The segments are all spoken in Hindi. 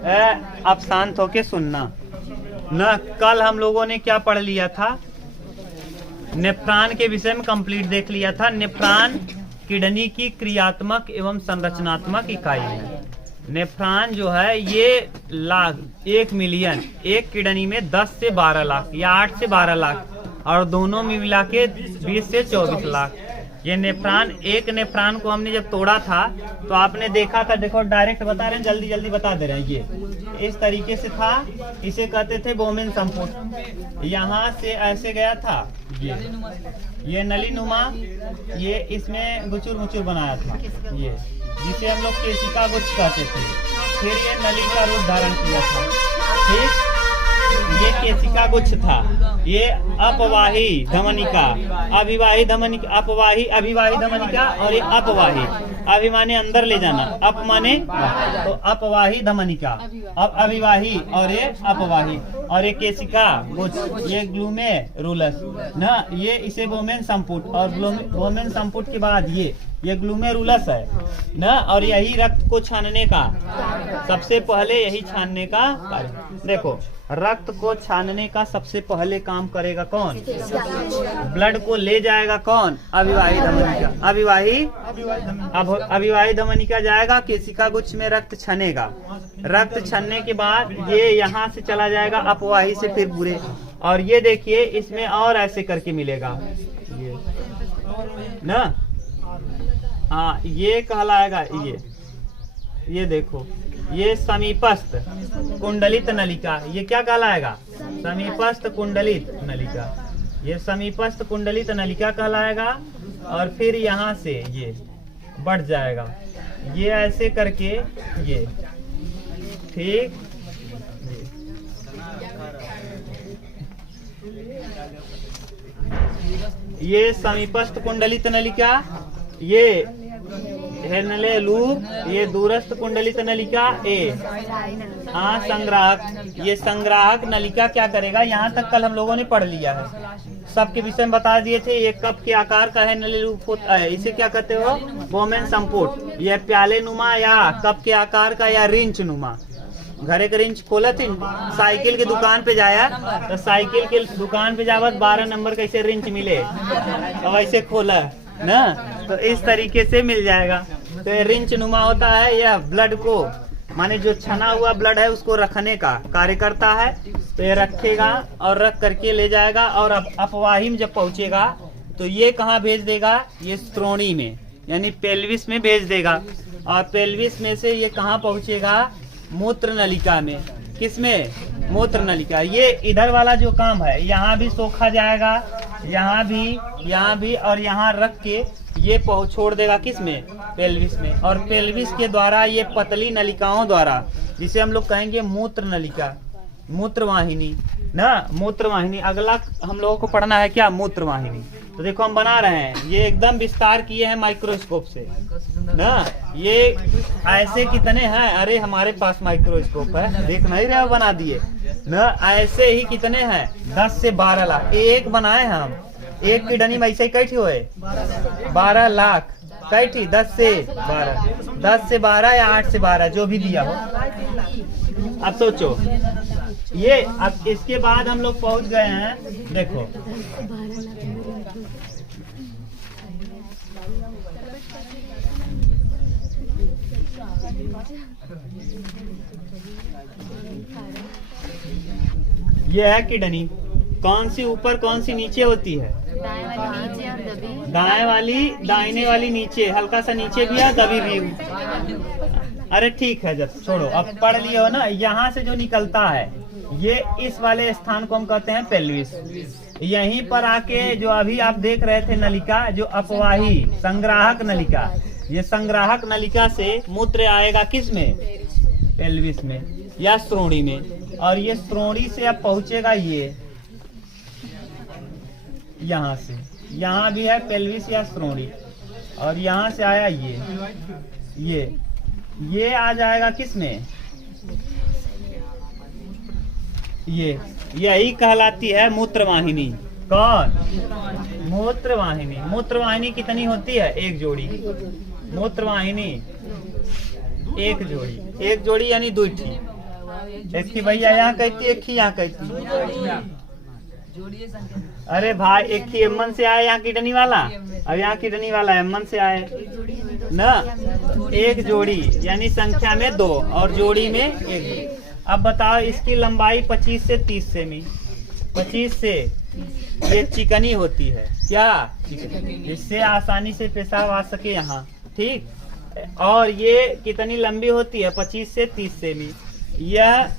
अब शांत होके सुनना न। कल हम लोगों ने क्या पढ़ लिया था, नेफ्रॉन के विषय में कंप्लीट देख लिया था। नेफ्रॉन किडनी की क्रियात्मक एवं संरचनात्मक इकाई है। नेफ्रॉन जो है ये लाख, 1 मिलियन, एक किडनी में 10 से 12 लाख या 8 से 12 लाख और दोनों में मिला के 20 से 24 लाख। ये नेफ्रॉन, एक नेफ्रॉन को हमने जब तोड़ा था तो आपने देखा था, देखो डायरेक्ट बता रहे हैं, जल्दी जल्दी बता दे रहे हैं। ये इस तरीके से था, इसे कहते थे बोमेन संपुट। यहाँ से ऐसे गया था, ये नली नुमा, ये इसमें गुचुर मुचुर बनाया था, ये जिसे हम लोग केशिका गुच्छ कहते थे। फिर ये नली का रूप धारण किया था, ठीक। ये केशिका गुच्छ था, ये अपवाही धमनिका, अभिवाही धमनिका, अपवाही अभिवाही धमनिका और ये अपवाही। अभि माने अंदर ले जाना, अप माने तो अपवाही धमनिका, अब अभिवाही और ये अपवाही। और ये केशिका गुच्छ, ये ग्लूमेरुलस ना, ये इसे वोमेन संपुट। और वोमेन संपुट के बाद ये ग्लूमेरुलस है ना। और यही रक्त को छानने का, सबसे पहले यही छानने का कार्य। देखो रक्त को छानने का सबसे पहले काम करेगा कौन? ब्लड को ले जाएगा कौन? अभिवाही धमनिका। अभिवाही धमनिका जाएगा, केशिका गुच्छ में रक्त छनेगा। रक्त छनने के बाद ये यहाँ से चला जाएगा अपवाही से फिर पूरे। और ये देखिए इसमें और ऐसे करके मिलेगा ये ना। हाँ ये कहलाएगा, ये देखो ये समीपस्थ कुंडलित नलिका। ये क्या कहलाएगा? समीपस्थ कुंडलित नलिका। ये समीपस्थ कुंडलित नलिका कहलाएगा। और फिर यहाँ से ये बढ़ जाएगा, ये ऐसे करके ये, ठीक। ये समीपस्थ कुंडलित नलिका, ये हेर्नले लूप, ये दूरस्थ कुंडलित नलिका ए। हाँ संग्राहक, ये संग्राहक नलिका क्या करेगा? यहाँ तक कल हम लोगों ने पढ़ लिया है, सबके विषय में बता दिए थे। ये कप के आकार का हेर्नले लूप होता है, इसे क्या कहते हो? वोमेन संपुट। यह प्याले नुमा या कप के आकार का या रिंच नुमा। घरे का रिंच खोला थी, साइकिल के दुकान पे जाया तो साइकिल के दुकान पे जावत 12 नंबर कैसे रिंच मिले, अब ऐसे खोला ना तो इस तरीके से मिल जाएगा। तो ये रिंच नुमा होता है, यह ब्लड को, माने जो छना हुआ ब्लड है उसको रखने का कार्य करता है। तो ये रखेगा और रख करके ले जाएगा। और अपवाही में जब पहुंचेगा तो ये कहाँ भेज देगा? ये श्रोणी में यानी पेल्विस में भेज देगा। और पेल्विस में से ये कहाँ पहुंचेगा? मूत्र नलिका में। किसमें? मूत्र नलिका। ये इधर वाला जो काम है, यहाँ भी सोखा जाएगा, यहाँ भी और यहाँ रख के ये छोड़ देगा किसमें? पेल्विस में। और पेल्विस के द्वारा ये पतली नलिकाओं द्वारा, जिसे हम लोग कहेंगे मूत्र नलिका, मूत्रवाहिनी ना, मूत्रवाहिनी। अगला हम लोगों को पढ़ना है क्या? मूत्रवाहिनी। तो देखो हम बना रहे हैं, ये एकदम विस्तार किए हैं माइक्रोस्कोप से ना। ये ऐसे कितने हैं? अरे हमारे पास माइक्रोस्कोप है, देख नहीं रहे हो, बना दिए ना। ऐसे ही कितने हैं? 10 से 12 लाख एक बनाए हम। एक किडनी में ऐसे ही कैठी हुए 12 लाख कैठी, 10 से 12 या 8 से 12 जो भी दिया हो। अब सोचो ये, अब इसके बाद हम लोग पहुंच गए हैं, देखो ये है किडनी। कौन सी ऊपर कौन सी नीचे होती है? दाएं वाली, दाहिने वाली नीचे, हल्का सा नीचे भी है, दबी भी। अरे ठीक है, जब छोड़ो, अब पढ़ लिए हो ना। यहाँ से जो निकलता है ये इस वाले स्थान को हम कहते हैं पेल्विस। यहीं पर आके जो अभी आप देख रहे थे नलिका, जो अपवाही संग्राहक नलिका, ये संग्राहक नलिका से मूत्र आएगा किस में? पेल्विस में या श्रोणी में। और ये श्रोणी से अब पहुंचेगा ये यहाँ से, यहाँ भी है पेल्विस या श्रोणी। और यहाँ से आया ये आ जाएगा किस में? ये यही कहलाती है मूत्रवाहिनी। कौन? मूत्रवाहिनी। मूत्रवाहिनी कितनी होती है? एक जोड़ी। मूत्रवाहिनी एक जोड़ी यानी 2 ठी एक ही भैया यहाँ कहती, एक ही यहाँ कहती। अरे भाई एक ही एमन से आए यहाँ किडनी वाला, अब यहाँ किडनी वाला एमन से आए ना। एक जोड़ी यानी संख्या में 2 और जोड़ी में 1। अब बताओ इसकी लंबाई 25 से 30 सेमी। 25 से ये चिकनी होती है क्या, जिससे आसानी से पेशाब आ सके यहाँ, ठीक। और ये कितनी लंबी होती है, 25 से 30 सेमी। यह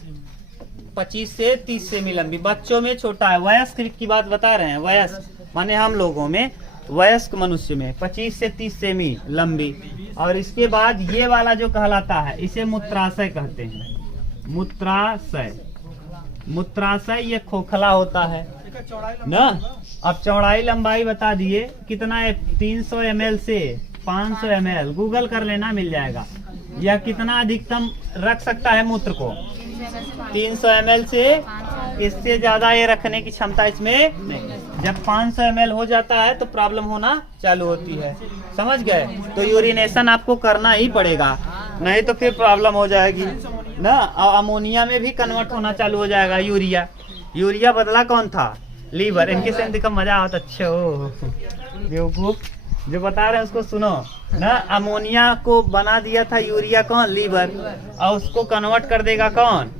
25 से 30 सेमी लंबी, बच्चों में छोटा है। वयस्क की बात बता रहे हैं, वयस्क माने हम लोगों में, वयस्क मनुष्य में 25 से 30 सेमी लंबी। और इसके बाद ये वाला जो कहलाता है इसे मूत्राशय कहते हैं। मूत्राशय, मूत्राशय ये खोखला होता है ना। अब चौड़ाई लंबाई बता दिए कितना है, 300 ml से 500 ml, गूगल कर लेना मिल जाएगा। यह कितना अधिकतम रख सकता है मूत्र को, 300 ml से, इससे ज्यादा ये रखने की क्षमता इसमें नहीं। जब 500 ml हो जाता है तो प्रॉब्लम होना चालू होती है, समझ गए। तो यूरिनेशन आपको करना ही पड़ेगा, नहीं तो फिर प्रॉब्लम हो जाएगी ना। और अमोनिया में भी कन्वर्ट होना चालू हो जाएगा यूरिया। यूरिया बदला कौन था, लीवर। इनके से देखा मजा आता। अच्छा हो बेवकूफ, जो बता रहे हैं उसको सुनो ना। अमोनिया को बना दिया था यूरिया कौन, लीवर, और उसको कन्वर्ट कर देगा कौन,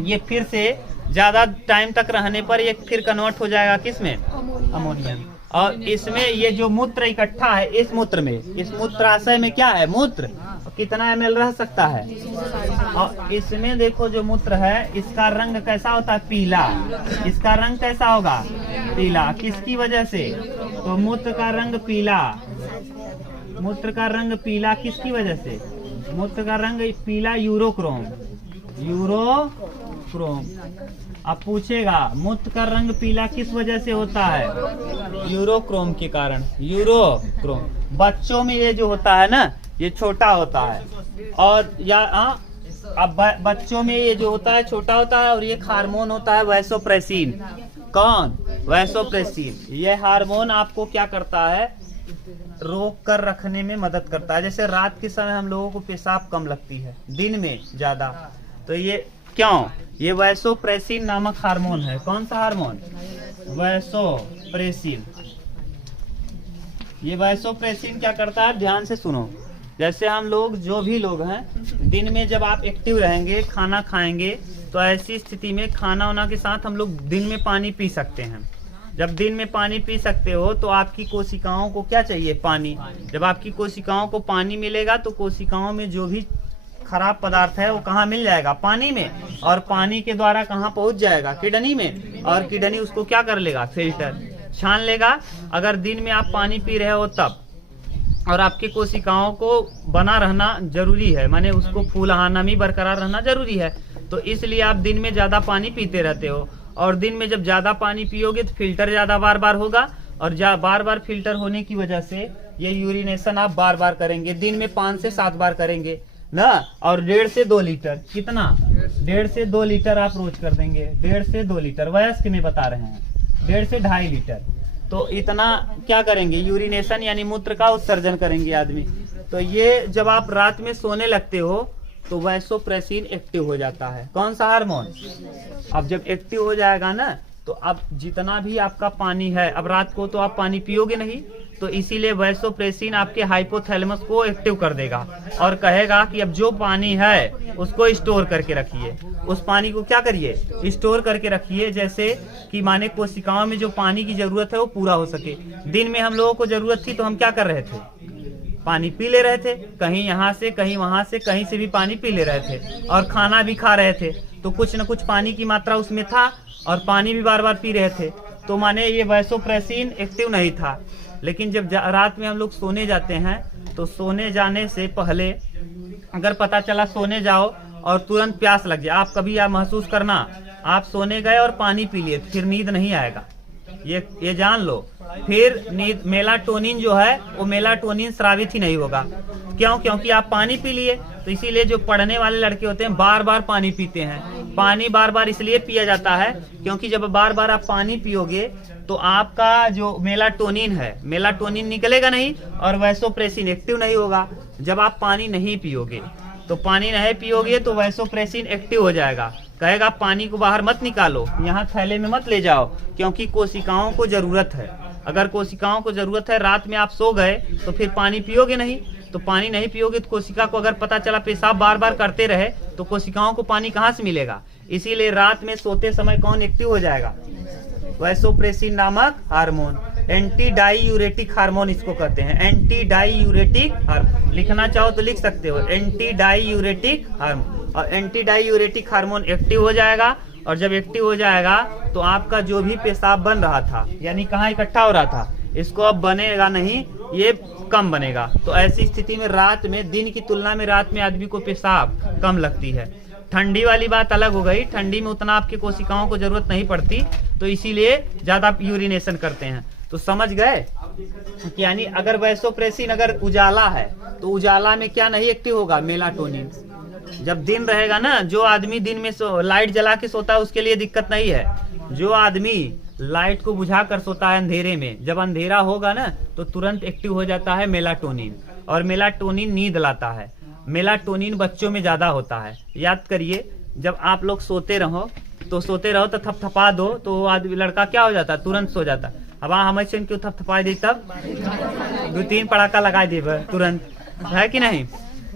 ये फिर से ज्यादा टाइम तक रहने पर ये फिर कन्वर्ट हो जाएगा किसमें, अमोनिया में। और इसमें ये जो मूत्र इकट्ठा है इस मूत्र में, इस मूत्राशय में क्या है, मूत्र कितना ml रह सकता है। और इसमें देखो जो मूत्र है इसका रंग कैसा होता है, पीला। इसका रंग कैसा होगा, पीला। किसकी वजह से, तो मूत्र का रंग पीला। मूत्र का रंग पीला किसकी वजह से, मूत्र का रंग पीला यूरोक्रोम, यूरोक्रोम। अब पूछेगा मूत्र का रंग पीला किस वजह से होता है, यूरोक्रोम के कारण, यूरोक्रोम। बच्चों में ये जो होता है ना ये छोटा होता है, और या अब बच्चों में ये जो होता है छोटा होता है। और ये हार्मोन होता है वैसोप्रेसिन। कौन, वैसोप्रेसिन। ये हार्मोन आपको क्या करता है, रोक कर रखने में मदद करता है। जैसे रात के समय हम लोगों को पेशाब कम लगती है, दिन में ज्यादा, तो ये क्यों, ये वैसोप्रेसिन नामक हार्मोन है। कौन सा हार्मोन, वैसोप्रेसिन। ये वैसोप्रेसिन क्या करता है, ध्यान से सुनो। जैसे हम लोग, जो भी लोग हैं, दिन में जब आप एक्टिव रहेंगे, खाना खाएंगे, तो ऐसी स्थिति में खाना वाना के साथ हम लोग दिन में पानी पी सकते हैं। जब दिन में पानी पी सकते हो तो आपकी कोशिकाओं को क्या चाहिए, पानी। जब आपकी कोशिकाओं को पानी मिलेगा तो कोशिकाओं में जो भी खराब पदार्थ है वो कहाँ मिल जाएगा, पानी में। और पानी के द्वारा कहाँ पहुंच जाएगा, किडनी में। और किडनी उसको क्या कर लेगा, फिल्टर, छान लेगा। अगर दिन में आप पानी पी रहे हो तब, और आपकी कोशिकाओं को बना रहना जरूरी है, माने उसको फूलहाना में बरकरार रहना जरूरी है। तो इसलिए आप दिन में ज्यादा पानी पीते रहते हो। और दिन में जब ज्यादा पानी पियोगे तो फिल्टर ज्यादा बार बार होगा, और बार बार फिल्टर होने की वजह से ये यूरिनेशन आप बार बार करेंगे, दिन में 5 से 7 बार करेंगे ना। और 1.5 से 2 लीटर, कितना, 1.5 से 2 लीटर आप रोज कर देंगे। 1.5 से 2 लीटर, वयस्क में बता रहे हैं, 1.5 से 2.5 लीटर। तो इतना क्या करेंगे, यूरिनेशन यानी मूत्र का उत्सर्जन करेंगे आदमी। तो ये जब आप रात में सोने लगते हो तो वैसोप्रेसिन एक्टिव हो जाता है। कौन सा हार्मोन, अब जब एक्टिव हो जाएगा ना तो अब जितना भी आपका पानी है, अब रात को तो आप पानी पियोगे नहीं, तो इसीलिए वैसोप्रेसिन आपके हाइपोथैलेमस को एक्टिव कर देगा और कहेगा कि अब जो पानी है उसको स्टोर करके रखिए। उस पानी को क्या करिए, स्टोर करके रखिए, जैसे कि माने कोशिकाओं में जो पानी की जरूरत है वो पूरा हो सके। दिन में हम लोगों को जरूरत थी तो हम क्या कर रहे थे, पानी पी ले रहे थे, कहीं यहाँ से कहीं वहां से कहीं से भी पानी पी ले रहे थे, और खाना भी खा रहे थे, तो कुछ न कुछ पानी की मात्रा उसमें था, और पानी भी बार बार पी रहे थे। तो माने ये वैसोप्रेसिन एक्टिव नहीं था। लेकिन जब रात में हम लोग सोने जाते हैं तो सोने जाने से पहले अगर पता चला सोने जाओ और तुरंत प्यास लग जाए, आप कभी आप महसूस करना, आप सोने गए और पानी पी लिए, फिर नींद नहीं आएगा, ये जान लो। फिर नींद, मेलाटोनिन जो है वो मेलाटोनिन स्रावित ही नहीं होगा। क्यों, क्योंकि आप पानी पी लिए। तो इसीलिए जो पढ़ने वाले लड़के होते हैं बार बार पानी पीते हैं। पानी बार बार इसलिए पिया जाता है क्योंकि जब बार बार आप पानी पियोगे तो आपका जो मेलाटोनिन है, मेलाटोनिन निकलेगा नहीं और वैसोप्रेसिन एक्टिव नहीं होगा जब आप पानी नहीं पियोगे। तो पानी नहीं पियोगे तो वैसोप्रेसिन एक्टिव हो जाएगा, कहेगा पानी को बाहर मत निकालो, यहाँ थैले में मत ले जाओ, क्योंकि कोशिकाओं को जरूरत है। अगर कोशिकाओं को जरूरत है, रात में आप सो गए तो फिर पानी पियोगे नहीं, तो पानी नहीं पियोगे तो कोशिका को अगर पता चला पेशाब बार बार करते रहे तो कोशिकाओं को पानी कहाँ से मिलेगा। इसीलिए रात में सोते समय कौन एक्टिव हो जाएगा, वैसोप्रेसिन नामक हार्मोन, एंटी डाईयूरेटिक हार्मोन इसको कहते हैं, एंटी डाईयूरेटिक हार्मोन। लिखना चाहो तो लिख सकते हो, एंटी डाईयूरेटिक हार्मोन। और एंटी डाईयूरेटिक हार्मोन एक्टिव हो जाएगा, और जब एक्टिव हो जाएगा तो आपका जो भी पेशाब बन रहा था, यानी कहाँ इकट्ठा हो रहा था, इसको अब बनेगा नहीं, ये कम बनेगा। तो ऐसी स्थिति में रात में, दिन की तुलना में रात में आदमी को पेशाब कम लगती है। ठंडी वाली बात अलग हो गई, ठंडी में उतना आपकी कोशिकाओं को जरूरत नहीं पड़ती, तो इसीलिए ज्यादा यूरिनेशन करते हैं। तो समझ गए, यानी अगर वैसोप्रेसिन अगर उजाला है तो उजाला में क्या नहीं एक्टिव होगा, मेलाटोनिन। जब दिन रहेगा ना, जो आदमी दिन में लाइट जला के सोता है उसके लिए दिक्कत नहीं है, जो आदमी लाइट को बुझा कर सोता है अंधेरे में, जब अंधेरा होगा ना तो तुरंत एक्टिव हो जाता है मेलाटोनिन, और मेलाटोनिन नींद लाता है। मेलाटोनिन बच्चों में ज्यादा होता है। याद करिए, जब आप लोग सोते रहो तो थपथपा दो तो आदमी लड़का क्या हो जाता है, तुरंत सो जाता। अब हमेशा क्यों थपथपा दी, तब 2-3 पड़ाका लगा दे तुरंत, है कि नहीं।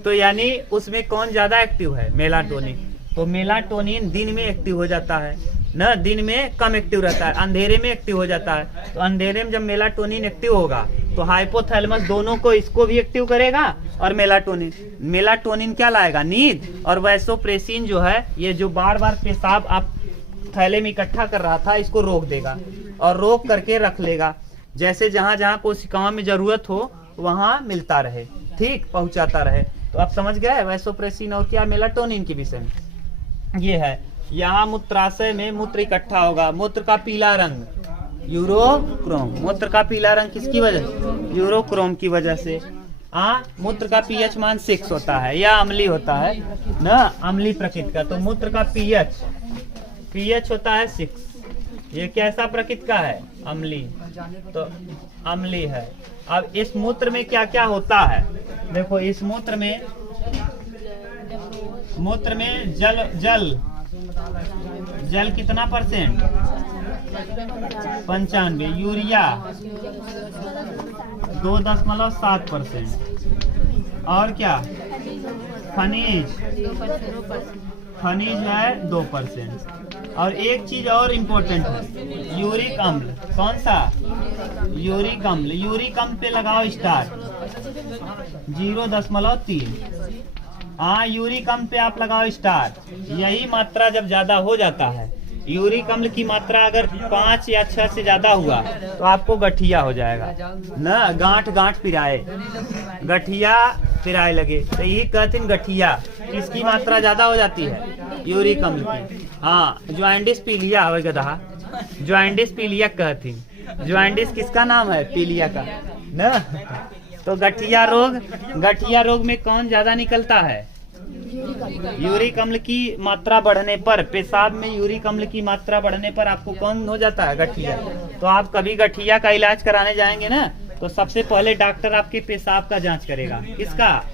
तो यानी उसमें कौन ज्यादा एक्टिव है, मेलाटोनिन। तो मेलाटोनिन दिन में एक्टिव हो जाता है ना, दिन में कम एक्टिव रहता है, अंधेरे में एक्टिव हो जाता है। तो अंधेरे में जब मेलाटोनिन एक्टिव होगा तो हाइपोथैलेमस दोनों को, इसको भी एक्टिव करेगा और मेलाटोनिन क्या लाएगा, नींद। और वैसोप्रेसिन जो है, ये जो बार बार पेशाब आप थैले में इकट्ठा कर रहा था, इसको रोक देगा और रोक करके रख लेगा, जैसे जहां जहां कोशिकाओं में जरूरत हो वहां मिलता रहे, ठीक, पहुंचाता रहे। तो आप समझ गए वैसोप्रेसिन और क्या, मेलाटोनिन के विषय में ये है। यहाँ मूत्राशय में मूत्र इकट्ठा होगा, मूत्र का पीला रंग यूरोक्रोम, मूत्र का पीला रंग किसकी वजह से, यूरोक्रोम की वजह से। मूत्र का पीएच मान 6 होता है या अम्लीय होता है ना, अम्लीय प्रकृति का। तो मूत्र का पीएच होता है 6, ये कैसा प्रकृति का है, अम्लीय, तो अम्लीय है। अब इस मूत्र में क्या क्या होता है, देखो इस मूत्र में जल कितना परसेंट, 95, यूरिया 2.7%, और क्या, खनिज है 2%। और एक चीज और इम्पोर्टेंट है, यूरिक अम्ल। कौन सा, यूरिक अम्ल। यूरिक अम्ल पे लगाओ स्टार, 0.3। यूरिक अम्ल पे आप लगाओ स्टार। यही मात्रा जब ज्यादा हो जाता है, यूरिक अम्ल की मात्रा अगर 5 या 6 से ज्यादा हुआ तो आपको गठिया हो जाएगा ना, गांठ पिराए, गठिया पिराए लगे, तो यही कहते हैं गठिया। किसकी मात्रा ज्यादा हो जाती है, यूरिक अम्ल की। ज्वाइंटिस पीलिया हो गधा, ज्वाइंटिस पीलिया कहती, ज्वाइंटिस किसका नाम है, पीलिया का ना। तो गठिया रोग में कौन ज्यादा निकलता है, यूरिक अम्ल की मात्रा बढ़ने पर, पेशाब में यूरिक अम्ल की मात्रा बढ़ने पर आपको कौन हो जाता है, गठिया। तो आप कभी गठिया का इलाज कराने जाएंगे ना, तो सबसे पहले डॉक्टर आपके पेशाब का जांच करेगा, किसका,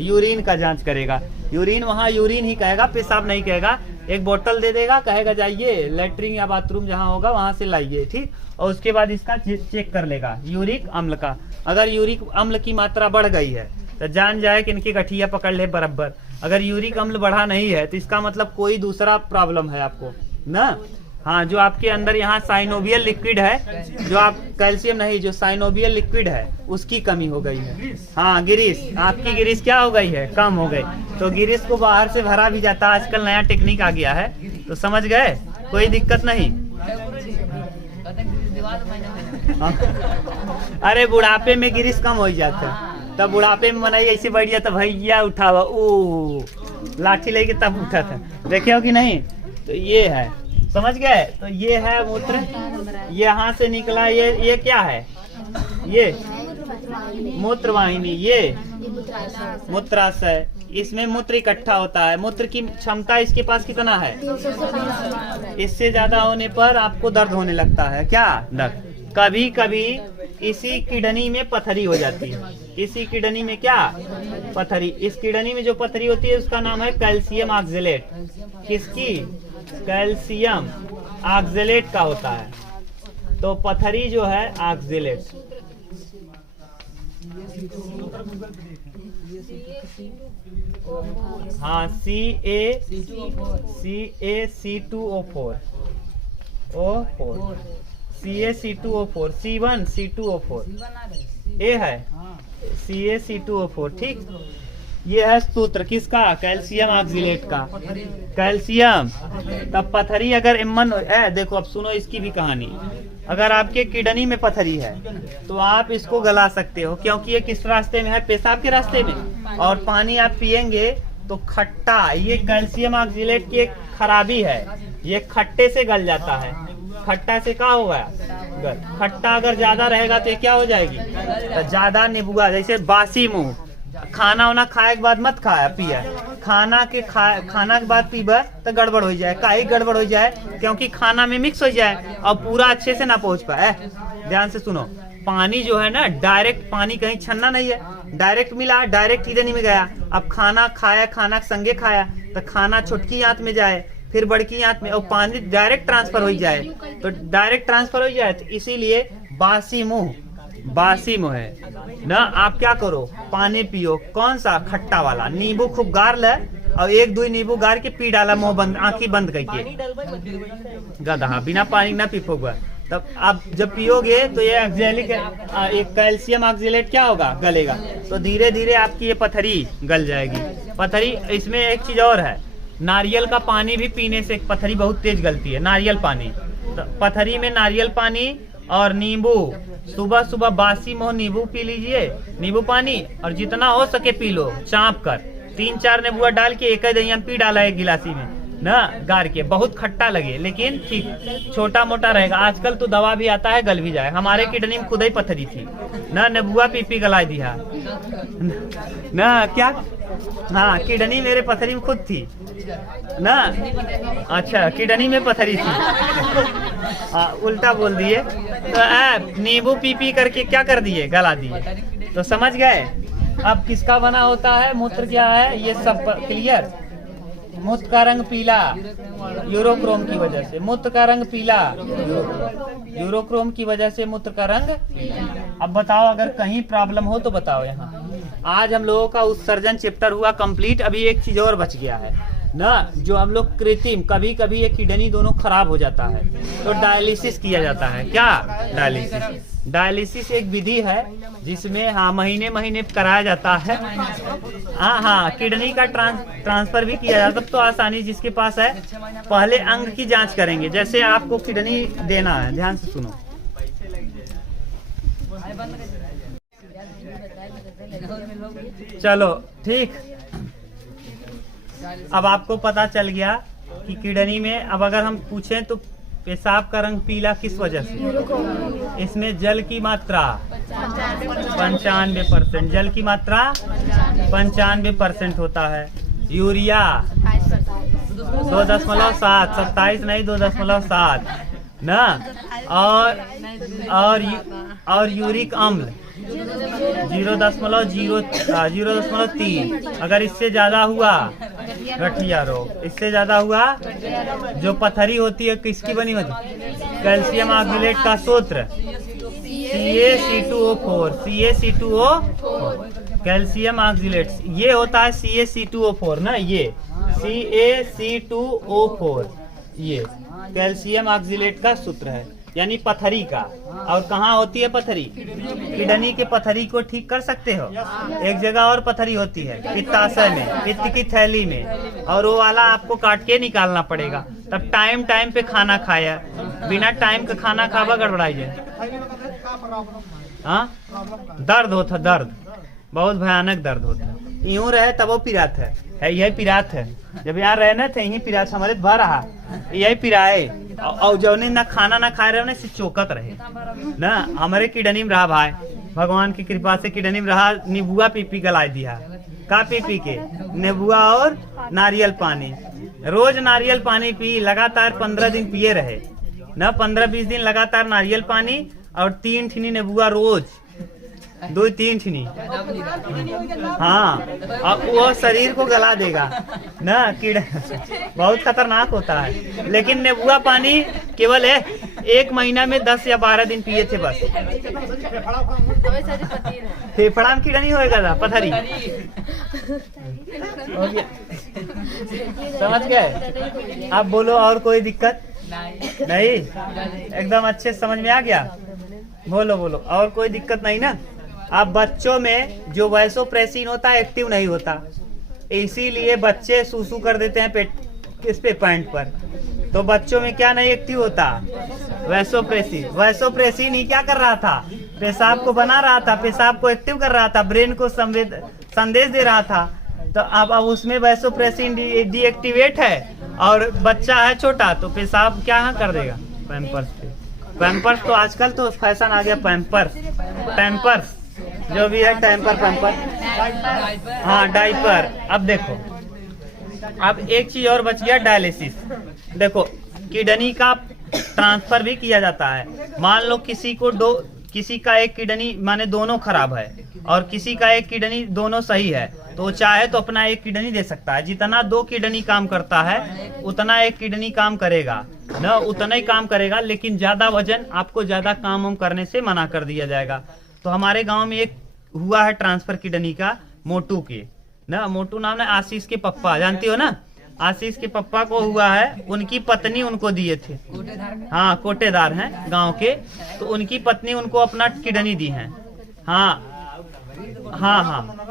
यूरिन का जांच करेगा। यूरिन वहाँ यूरिन ही कहेगा, पेशाब नहीं कहेगा। एक बोतल दे देगा, कहेगा जाइए लैट्रिन या बाथरूम जहाँ होगा वहां से लाइए, ठीक। और उसके बाद इसका चेक कर लेगा यूरिक अम्ल का। अगर यूरिक अम्ल की मात्रा बढ़ गई है तो जान जाए कि इनकी गठिया पकड़ ले बराबर। अगर यूरिक अम्ल बढ़ा नहीं है तो इसका मतलब कोई दूसरा प्रॉब्लम है आपको ना। जो आपके अंदर यहाँ साइनोवियल लिक्विड है, जो आप कैल्शियम नहीं, जो साइनोवियल लिक्विड है उसकी कमी हो गई है। गिरीश, आपकी गिरीश क्या हो गई है, कम हो गई। तो गिरीश को बाहर से भरा भी जाता है, आजकल नया टेक्निक आ गया है, तो समझ गए, कोई दिक्कत नहीं। अरे बुढ़ापे में गिरीश कम हो जाता है, तब बुढ़ापे में मनाई ऐसे बैठ जाता, भैया उठावा, ओ लाठी लेके तब उठा था, देखे हो कि नहीं। तो ये है, समझ गए। तो ये है मूत्र, यहाँ से निकला, ये क्या है, ये मूत्रवाहिनी, ये मूत्राशय, इसमें मूत्र इकट्ठा होता है। मूत्र की क्षमता इसके पास कितना है, इससे ज्यादा होने पर आपको दर्द होने लगता है, क्या दर्द। कभी कभी इसी किडनी में पथरी हो जाती है। इसी किडनी में क्या पथरी, इस किडनी में जो पथरी होती है उसका नाम है कैल्शियम ऑक्जेलेट। किसकी? कैल्शियम ऑक्जेलेट का होता है। तो पथरी जो है ऑक्जेलेट, हाँ CaC2O4 CaC2O4 C1 C2O4 ए है CaC2O4। ठीक, ये है सूत्र किसका? कैल्शियम ऑक्जेलेट का। कैल्शियम तब पथरी अगर इम्मन है, देखो अब सुनो इसकी भी कहानी। अगर आपके किडनी में पथरी है तो आप इसको गला सकते हो, क्योंकि ये किस रास्ते में है? पेशाब के रास्ते में। और पानी आप पिएंगे तो खट्टा, ये कैल्शियम ऑक्जेलेट की एक खराबी है, ये खट्टे से गल जाता है। खट्टा से क्या होगा? खट्टा अगर ज्यादा रहेगा तो ये क्या हो जाएगी? तो ज्यादा नींबुआ, जैसे बासी मुंह, खाना वाना खाए के बाद मत खाया पिया, खाना के बाद पीबा तो गड़बड़ हो जाए। काहे गड़बड़ हो जाए? क्योंकि खाना में मिक्स हो जाए और पूरा अच्छे से ना पहुंच पाए। ध्यान से सुनो, पानी जो है ना, डायरेक्ट पानी कहीं छन्ना नहीं है, डायरेक्ट मिला, डायरेक्ट किडनी में गया। अब खाना खाया, खाना संगे खाया तो खाना छोटकी आंत में जाए, फिर बड़की आंत में, और पानी डायरेक्ट ट्रांसफर हो जाए। तो डायरेक्ट ट्रांसफर हो जाए तो इसीलिए बासी मुंह है ना। आप क्या करो, पानी पियो, कौन सा? खट्टा वाला। नींबू खूब गार ले और 1-2 नींबू गार के पी डाला, मुंह बंद, आंखें बंद करके। गधा बिना पानी ना पी पोगा। तब आप जब पियोगे तो ये ऑक्जेलिक एक कैल्शियम ऑक्जेलेट क्या होगा? गलेगा। तो धीरे धीरे आपकी ये पथरी गल जाएगी। पथरी, इसमें एक चीज और है, नारियल का पानी भी पीने से पथरी बहुत तेज गलती है। नारियल पानी, तो पथरी में नारियल पानी और नींबू, सुबह सुबह बासी मुंह नींबू पी लीजिए, नींबू पानी, और जितना हो सके पी लो चाँप कर। 3-4 नींबुआ डाल के एक दही पी डाला एक गिलासी में ना, गार के। बहुत खट्टा लगे लेकिन ठीक, छोटा मोटा रहेगा। आजकल तो दवा भी आता है, गल भी जाए। हमारे किडनी में खुद ही पथरी थी ना, नींबुआ पी गला दिया ना। क्या? हाँ, किडनी मेरे पथरी में खुद थी ना। अच्छा, किडनी में पथरी थी। उल्टा बोल दिए। तो नींबू पी करके क्या कर दिए? गला दिए। तो समझ गए अब किसका बना होता है मूत्र? क्या है ये सब क्लियर? मूत्र का रंग पीला यूरोक्रोम की वजह से, मूत्र का रंग पीला यूरोक्रोम की वजह से मूत्र का रंग। अब बताओ अगर कहीं प्रॉब्लम हो तो बताओ। यहाँ आज हम लोगों का उत्सर्जन चैप्टर हुआ कंप्लीट। अभी एक चीज और बच गया है ना, जो हम लोग कृत्रिम, कभी कभी ये किडनी दोनों खराब हो जाता है तो डायलिसिस किया जाता है। क्या? डायलिसिस एक विधि है जिसमें हाँ महीने कराया जाता है। हाँ, किडनी का ट्रांसफर भी किया जाता है। तो आसानी जिसके पास है, पहले अंग की जांच करेंगे। जैसे आपको किडनी देना है, ध्यान से सुनो। चलो ठीक, अब आपको पता चल गया कि किडनी में, अब अगर हम पूछें तो पेशाब का रंग पीला किस वजह से? इसमें जल की मात्रा 95%, जल की मात्रा 95% होता है। यूरिया 2.7, 27 नहीं 2.7 ना। और यूरिक अम्ल 0.03। अगर इससे ज्यादा हुआ गठिया रोग, इससे ज्यादा हुआ जो पथरी होती है किसकी बनी होती? कैल्शियम ऑक्जेलेट का सूत्र CaC2O4 कैल्शियम ऑक्जेलेट, ये होता है CaC2O4 ना, ये CaC2O4 ये कैल्शियम ऑक्जेलेट का सूत्र है, यानी पथरी का। और कहाँ होती है पथरी? किडनी के पथरी को ठीक कर सकते हो। एक जगह और पथरी होती है पित्ताशय में, पित्त की थैली में, और वो वाला आपको काट के निकालना पड़ेगा। तब टाइम पे खाना खाया, बिना टाइम का खाना खावा गड़बड़ाई जाए। हाँ, दर्द होता, दर्द बहुत भयानक दर्द होता है। यूं रहे तब वो पिरात है यही पिरात है। जब यहाँ रहे ना थे यही पिरात हमारे भर रहा, यही पिराए। और जौने ना खाना ना खा रहे से चौकत रहे ना। हमारे किडनी में रहा भाई, भगवान की कृपा से किडनी में रहा। नींबुआ पी गला दिया, का पी के नींबुआ और नारियल पानी। रोज नारियल पानी पी, लगातार 15 दिन पिए रहे ना, 15-20 दिन लगातार नारियल पानी और 3 ठिनी नेबुआ रोज, 2-3 ठिनी। हाँ, और वो शरीर को गला देगा ना, कीड़ा बहुत खतरनाक होता है। लेकिन नेबुआ पानी केवल 1 महीना में 10 या 12 दिन पिए थे बस। फेफड़ा में कीड़ा नहीं होएगा था, पथरी हो गया। समझ गए? आप बोलो और कोई दिक्कत नहीं? एकदम अच्छे समझ में आ गया? बोलो बोलो, और कोई दिक्कत नहीं ना? अब बच्चों में जो वैसोप्रेसिन होता है एक्टिव नहीं होता, इसीलिए बच्चे सूसू कर देते हैं पेट किस पे, पैंट पर। तो बच्चों में क्या नहीं एक्टिव होता? वैसोप्रेसिन। वैसोप्रेसिन ही क्या कर रहा था? पेशाब को बना रहा था, पेशाब को एक्टिव कर रहा था, ब्रेन को संदेश दे रहा था। तो अब उसमें वैसोप्रेसिन डीएक्टिवेट है और बच्चा है छोटा, तो पेशाब क्या कर देगा? पैम्पर्स पे। पैम्पर्स तो आजकल तो फैशन आ गया, पैम्पर्स जो भी है, पैम्पर। हाँ, डाइपर। अब देखो, अब एक चीज और बच गया, डायलिसिस। देखो, किडनी का ट्रांसफर भी किया जाता है। मान लो किसी का एक किडनी माने दोनों खराब है और किसी का एक किडनी दोनों सही है, तो चाहे तो अपना एक किडनी दे सकता है। जितना 2 किडनी काम करता है उतना एक किडनी काम करेगा ना, उतना ही काम करेगा। लेकिन ज्यादा वजन, आपको ज्यादा काम करने से मना कर दिया जाएगा। तो हमारे गांव में एक हुआ है ट्रांसफर किडनी का, मोटू के ना, मोटू नाम है, आशीष के पप्पा, जानती हो ना? आशीष के पप्पा को हुआ है, उनकी पत्नी उनको दिए थे। हाँ, कोटेदार हैं गांव के, तो उनकी पत्नी उनको अपना किडनी दी है। हाँ हाँ हाँ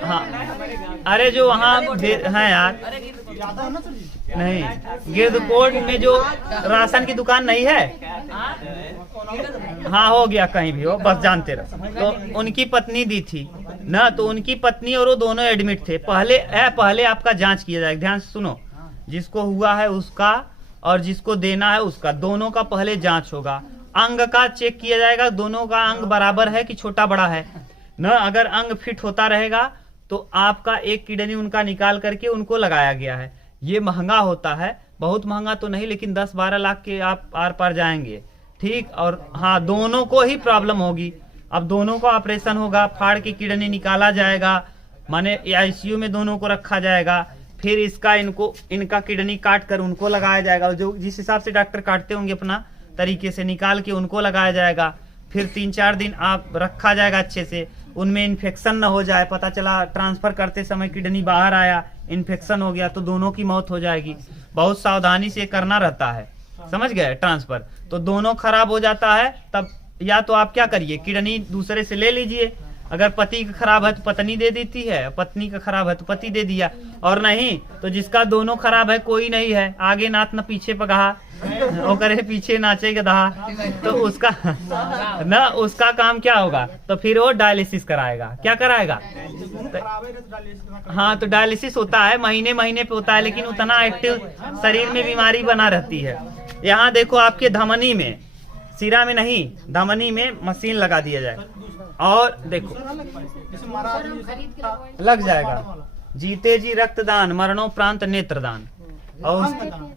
हाँ, अरे जो वहाँ है यार, नहीं, गिरदकोट में जो राशन की दुकान नहीं है, हाँ हो गया कहीं भी हो, बस जानते रहो। तो उनकी पत्नी दी थी ना, तो उनकी पत्नी और वो दोनों एडमिट थे। पहले आपका जांच किया जाएगा, ध्यान से सुनो। जिसको हुआ है उसका और जिसको देना है उसका, दोनों का पहले जांच होगा। अंग का चेक किया जाएगा, दोनों का अंग बराबर है कि छोटा बड़ा है ना। अगर अंग फिट होता रहेगा तो आपका एक किडनी उनका निकाल करके उनको लगाया गया है। ये महंगा होता है, बहुत महंगा तो नहीं, लेकिन 10-12 लाख के आप आर पार जाएंगे, ठीक। और हाँ, दोनों को ही प्रॉब्लम होगी। अब दोनों का ऑपरेशन होगा, फाड़ के किडनी निकाला जाएगा, माने आईसीयू में दोनों को रखा जाएगा। फिर इनका किडनी काट कर उनको लगाया जाएगा, जो जिस हिसाब से डॉक्टर काटते होंगे अपना तरीके से निकाल के उनको लगाया जाएगा। फिर 3-4 दिन आप रखा जाएगा अच्छे से, उनमें इन्फेक्शन न हो जाए। पता चला ट्रांसफर करते समय किडनी बाहर आया, इन्फेक्शन हो गया, तो दोनों की मौत हो जाएगी। बहुत सावधानी से करना रहता है, समझ गए? ट्रांसफर तो दोनों खराब हो जाता है, तब या तो आप क्या करिए, किडनी दूसरे से ले लीजिए। अगर पति का खराब है तो पत्नी दे देती है, पत्नी का खराब है तो पति दे दिया। और नहीं तो जिसका दोनों खराब है, कोई नहीं है, आगे नाच न पीछे पगहा, वो करे पीछे नाचे गधा, तो उसका काम क्या होगा? तो फिर वो डायलिसिस कराएगा। क्या कराएगा? हाँ, तो डायलिसिस होता है, महीने महीने पे होता है, लेकिन उतना एक्टिव शरीर में बीमारी बना रहती है। यहाँ देखो, आपके धमनी में, सिरा में नहीं, धमनी में मशीन लगा दिया जाए और देखो लग जाएगा। जीते जी रक्तदान, मरणोपरांत नेत्रदान। और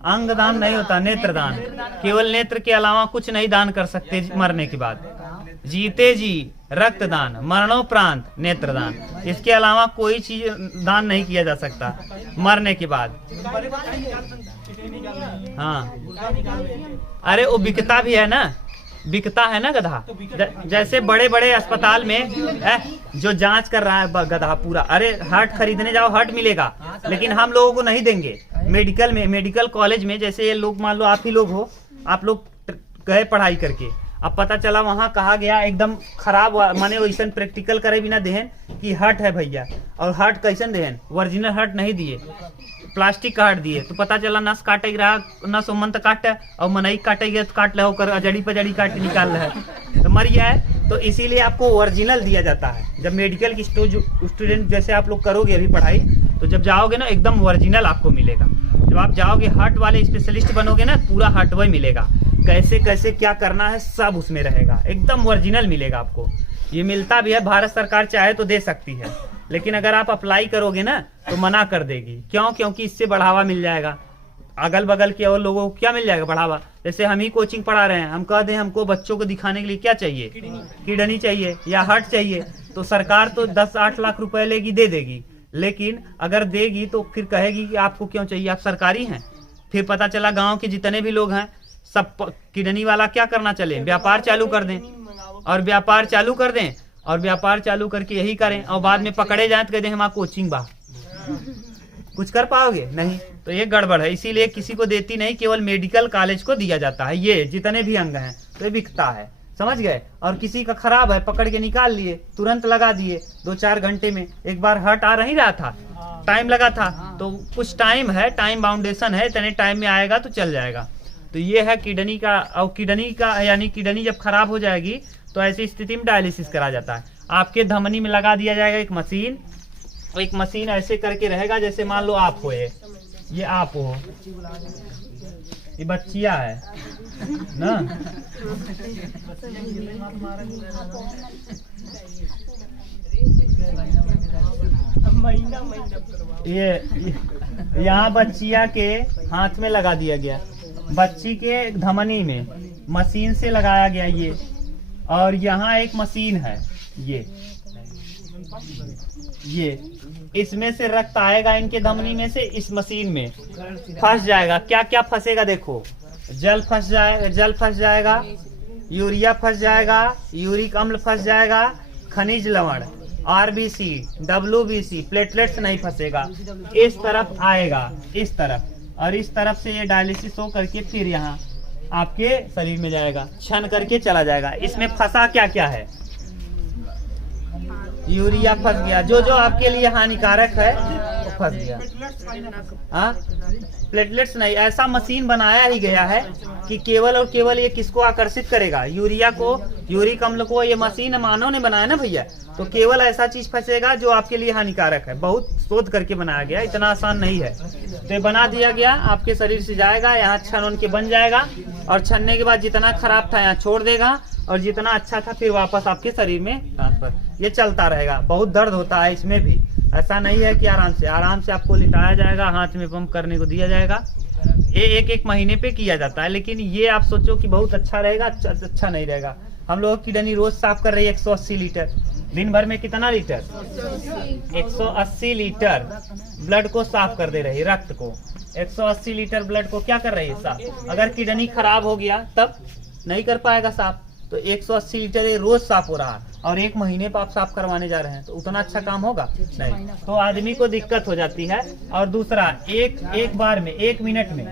अंग दान नहीं होता, नेत्रदान। केवल नेत्र के अलावा कुछ नहीं दान कर सकते मरने के बाद। जीते जी रक्तदान, मरणोपरांत नेत्रदान, इसके अलावा कोई चीज दान नहीं किया जा सकता मरने के बाद। हाँ, अरे वो बिकता भी है ना, बिकता है ना गधा। जैसे बड़े बड़े अस्पताल में जो जांच कर रहा है गधा पूरा, अरे हार्ट खरीदने जाओ, हार्ट मिलेगा, लेकिन हम लोगों को नहीं देंगे। मेडिकल कॉलेज में जैसे ये लोग, मान लो आप ही लोग हो, आप लोग गए पढ़ाई करके, अब पता चला वहाँ कहा गया एकदम खराब, माने वैसन प्रैक्टिकल करे बिना देहन कि हार्ट है भैया, और हार्ट कैसन देहन, ओरिजिनल हार्ट नहीं दिए, प्लास्टिक का हार्ट दिए। तो पता चला नस काटे रहा, नस उमंत काटे और मनई काटे गया तो काट ले होकर अजड़ी पजड़ी काट के निकाल रहा है तो मर गया है। तो इसीलिए आपको ओरिजिनल दिया जाता है। जब मेडिकल की स्टूडेंट जैसे आप लोग करोगे अभी पढ़ाई, तो जब जाओगे ना एकदम ओरिजिनल आपको मिलेगा। जब आप जाओगे हार्ट वाले स्पेशलिस्ट बनोगे ना, पूरा हार्ट वही मिलेगा, कैसे कैसे क्या करना है सब उसमें रहेगा, एकदम ओरिजिनल मिलेगा आपको। ये मिलता भी है, भारत सरकार चाहे तो दे सकती है, लेकिन अगर आप अप्लाई करोगे ना तो मना कर देगी। क्यों? क्योंकि इससे बढ़ावा मिल जाएगा। अगल बगल के और लोगों को क्या मिल जाएगा बढ़ावा। जैसे हम ही कोचिंग पढ़ा रहे हैं, हम कह दें हमको बच्चों को दिखाने के लिए क्या चाहिए, किडनी चाहिए या हार्ट चाहिए, तो सरकार तो 10-8 लाख रुपए लेगी, दे देगी, लेकिन अगर देगी तो फिर कहेगी कि आपको क्यों चाहिए, आप सरकारी हैं। फिर पता चला गांव के जितने भी लोग हैं सब किडनी वाला क्या करना चले, व्यापार चालू कर दें, और व्यापार चालू कर दें, और व्यापार चालू करके यही करें, और बाद में पकड़े जाए तो कहते हैं हमारा कोचिंग बा। कुछ कर पाओगे नहीं, तो ये गड़बड़ है। इसीलिए किसी को देती नहीं, केवल मेडिकल कॉलेज को दिया जाता है। ये जितने भी अंग हैं तो ये बिकता है, समझ गए। और किसी का खराब है, पकड़ के निकाल लिए, तुरंत लगा दिए 2-4 घंटे में। एक बार हर्ट आ नहीं रहा था, टाइम लगा था, तो कुछ टाइम है, टाइम बाउंडेशन है, इतने टाइम में आएगा तो चल जाएगा। तो ये है किडनी का। और किडनी का यानी किडनी जब खराब हो जाएगी तो ऐसी स्थिति में डायलिसिस करा जाता है। आपके धमनी में लगा दिया जाएगा एक मशीन, एक मशीन ऐसे करके रहेगा जैसे मान लो आप हो, ये आप हो, ये बच्चिया है ना, ये यहाँ बच्चिया के हाथ में लगा दिया गया, बच्ची के धमनी में मशीन से लगाया गया ये। और यहाँ एक मशीन है, ये इसमें से रक्त आएगा इनके धमनी में से, इस मशीन में फंस जाएगा। क्या क्या फंसेगा देखो, जल फंस जाएगा, यूरिया फंस जाएगा, यूरिक अम्ल फंस जाएगा, खनिज लवण, आरबीसी, डब्ल्यूबीसी, प्लेटलेट्स नहीं फंसेगा। इस तरफ आएगा, इस तरफ, और इस तरफ से ये डायलिसिस हो करके फिर यहाँ आपके शरीर में जाएगा, छन करके चला जाएगा। इसमें फंसा क्या क्या है, यूरिया फंस गया, जो जो आपके लिए हानिकारक है वो फंस गया। हाँ, प्लेटलेट्स नहीं, ऐसा मशीन बनाया ही गया है कि केवल और केवल ये किसको आकर्षित करेगा, यूरिया को, यूरिक अम्ल को। ये मशीन मानव ने बनाया ना भैया, तो केवल ऐसा चीज फंसेगा जो आपके लिए हानिकारक है। बहुत शोध करके बनाया गया, इतना आसान नहीं है। तो बना दिया गया, आपके शरीर से जाएगा, यहाँ छन उनके बन जाएगा, और छनने के बाद जितना खराब था यहाँ छोड़ देगा, और जितना अच्छा था फिर वापस आपके शरीर में ट्रांसफर। ये चलता रहेगा। बहुत दर्द होता है इसमें भी, ऐसा नहीं है कि आराम से आपको लिटाया जाएगा, हाथ में पंप करने को दिया जाएगा। ये एक महीने पे किया जाता है। लेकिन ये आप सोचो कि बहुत अच्छा रहेगा, अच्छा नहीं रहेगा। हम लोग किडनी रोज साफ कर रही है 180 लीटर, दिन भर में कितना लीटर, 180 लीटर ब्लड को साफ कर दे रही है, रक्त को 180 लीटर ब्लड को क्या कर रही है, साफ। अगर किडनी खराब हो गया तब नहीं कर पाएगा साफ। तो 180 लीटर ये रोज साफ हो रहा है, और 1 महीने पर आप साफ करवाने जा रहे हैं, तो उतना अच्छा काम होगा नहीं, तो आदमी को दिक्कत हो जाती है। और दूसरा, एक बार में 1 मिनट में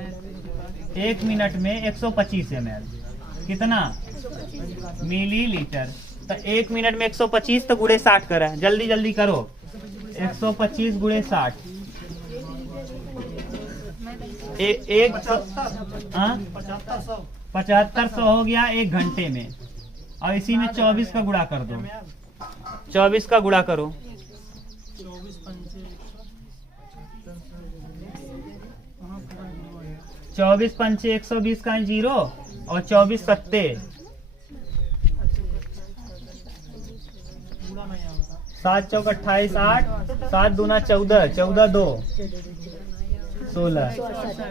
125 ml, कितना मिलीलीटर, तो 1 मिनट में 125 तो गुणे 60 करा है, जल्दी जल्दी करो, 125 गुणे 60, 7500 हो गया 1 घंटे में। और इसी में 24 का गुणा कर दो, 24 का गुणा करो, 24 पंचे 120 का 0, और 24 सत्ते 7 चौक 28, 8 7 दूना 14, 14 2 16,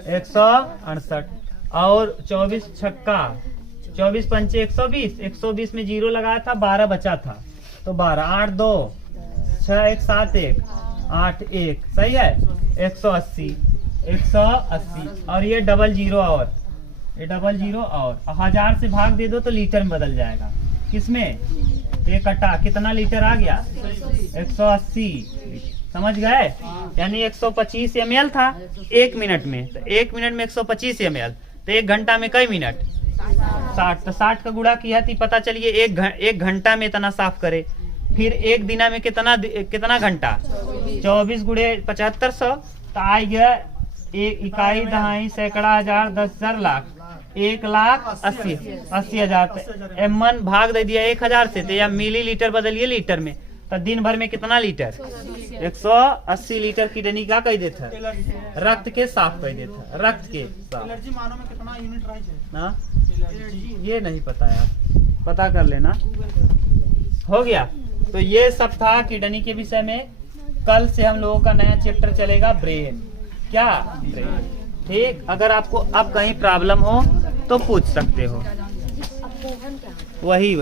168, और 24 छक्का, 24 पंचे 120, 120 में 0 लगाया था, 12 बचा था, तो 12, 8 2 6 1 7 1 8 1, सही है, 180, और ये डबल जीरो, और ये डबल जीरो, और 1000 से भाग दे दो तो लीटर में बदल जाएगा। किसमें, तो ये कटा, कितना लीटर आ गया, 180, समझ गए। यानी 125 ml था 1 मिनट में, तो 1 मिनट में 125 ml, तो 1 घंटा में कई मिनट, 60, तो 60 का गुणा किया थी, पता चलिए 1 घंटा में इतना साफ करे। फिर 1 दिना में कितना घंटा, 24 गुणे 7500, तो आ गया 1 इकाई दहाई सैकड़ा हजार 10,000 लाख, 1,80,000। एमन भाग दे दिया 1000 से, तो या मिलीलीटर बदलिए लीटर में, तो दिन भर में कितना लीटर, 180 लीटर किडनी का कह देता है, रक्त के साफ कह देता है, रक्त के साफ। एलर्जी मानो में कितना यूनिट रहा ना, ये नहीं पता यार, पता कर लेना। हो गया, तो ये सब था किडनी के विषय में। कल से हम लोगों का नया चैप्टर चलेगा ब्रेन। क्या ब्रेन, ठीक, अगर आपको अब कहीं प्रॉब्लम हो तो पूछ सकते हो। वही